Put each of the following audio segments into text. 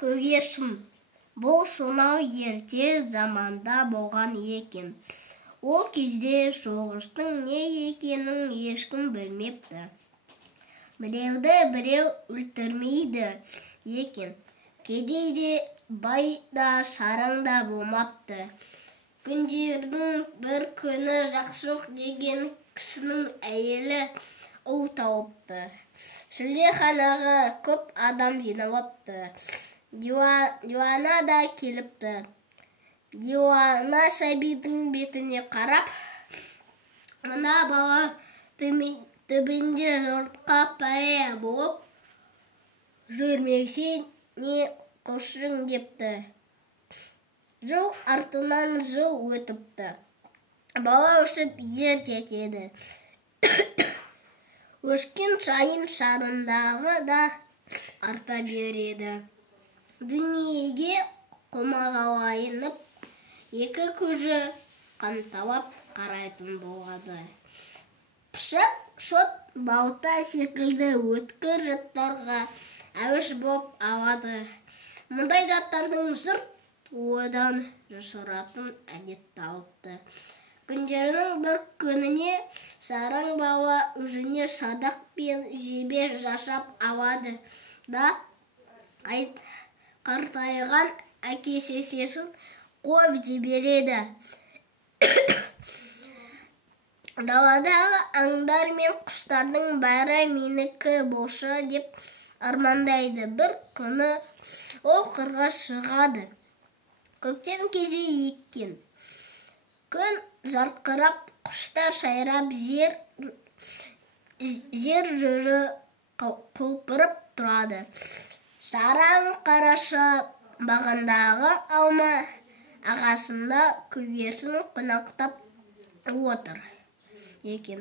көгершін. Бұл сонау ерте заманда болған екен. Ол кезде соғыстың не екенін ешкім білмепті. Біреуді біреу өлтірмейді екен. Кедейде бай да сараң да болмапты. Күндердің бір күні Жақсылық деген кісінің әйелі ұл тауыпты. Шілдеханаға көп адам жиналыпты. Диуана да келіпті. Диуана сәбидің бетіне қарап, мына бала түбінде жұртқа пәле болып жүрмесе не қылсын депті. Жыл артынан жыл өтіпті. Бала өсіп ер жетеді. Өскен сайын шарындағы да арта береді. Дүниеге құмағалайынып, екі көзі қанталап қарайтын болады. Пышақ, шот, балта секілді өткір жаттарға әуес болып алады. Мұндай жаттардың жұрт одан жасыратын әдет тауыпты. Күндерінің бір күніне сараң бала өзіне садақ пен жебе жасап алады да қартайған әке-шешесін қуып жібереді. Даладағы аңдар мен құстардың бәрі менікі болса деп армандайды. Бір күні ол қырға шығады. Көктем кезі екен. Күн жарқырап, құштар сайрап, жер жүзі құлпырып тұрады. Сараң қараша бағандағы алма ағасында көгершін қонақтап отыр екен.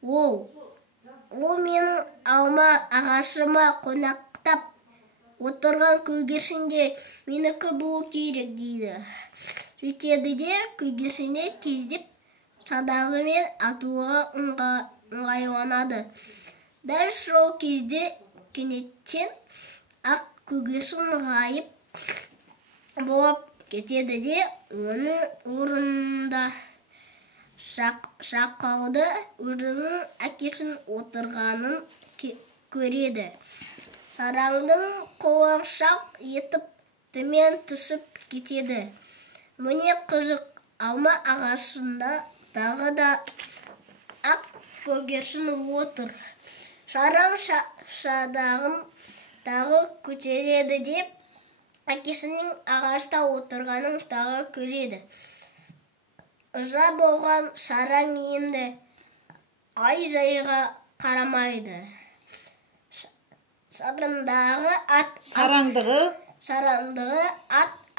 Ол менің алма ағашыма қонақтап отырған көгершінде менікі болу керек дейді. Сөйтеді де көгершіне кездеп садағымен атуға ыңғайланады. Дәл сол кезде кенеттен ақ көгершін ғайып болып кетеді де оның орнында шақалды өзінің әкесін отырғанын көреді. Сараңдың қолы шақ етіп төмен түсіп кетеді. Міне қызық, алма ағашында тағы да ақ көгершін отыр. Сараң садағын тағы көтереді деп, әкесінің ағашта отырғанын тағы көреді. Ыза болған сараң енді ай-жайға қарамайды. Сараңдығы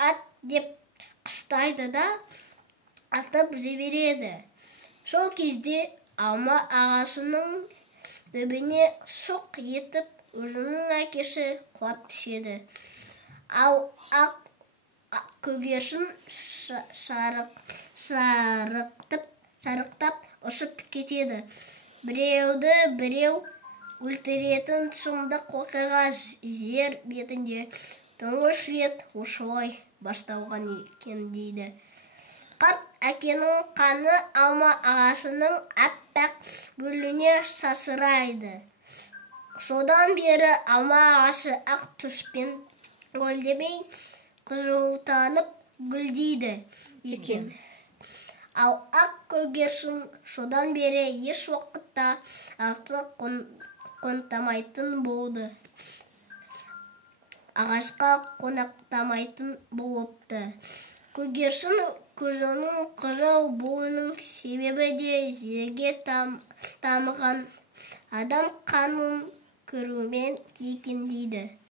ат деп қыстайды да атып жібереді. Сол кезде алма ағашының төбіне шоқ етіп өзінің әкесі құлап түседі. Ал ақ көгершін шарықтап ұшып кетеді. Біреуді біреу өлтіретін сұмдық оқиға жер бетінде тұңғыш рет осылай басталған екен дейді. Қарт әкенің қаны алма ағашының аппақ гүліне шашырайды. Содан бері алма ағашы ақ түспен гүлдемей қызылтанып гүлдейді екен. Ал ақ көгершін содан бері еш уақытта артық қонақтамайтын болды. Ағашқа қонақтамайтын болыпты. Көгершін көзінің қызыл болуының себебі де жерге тамған адам қанын көрумен екен дейді.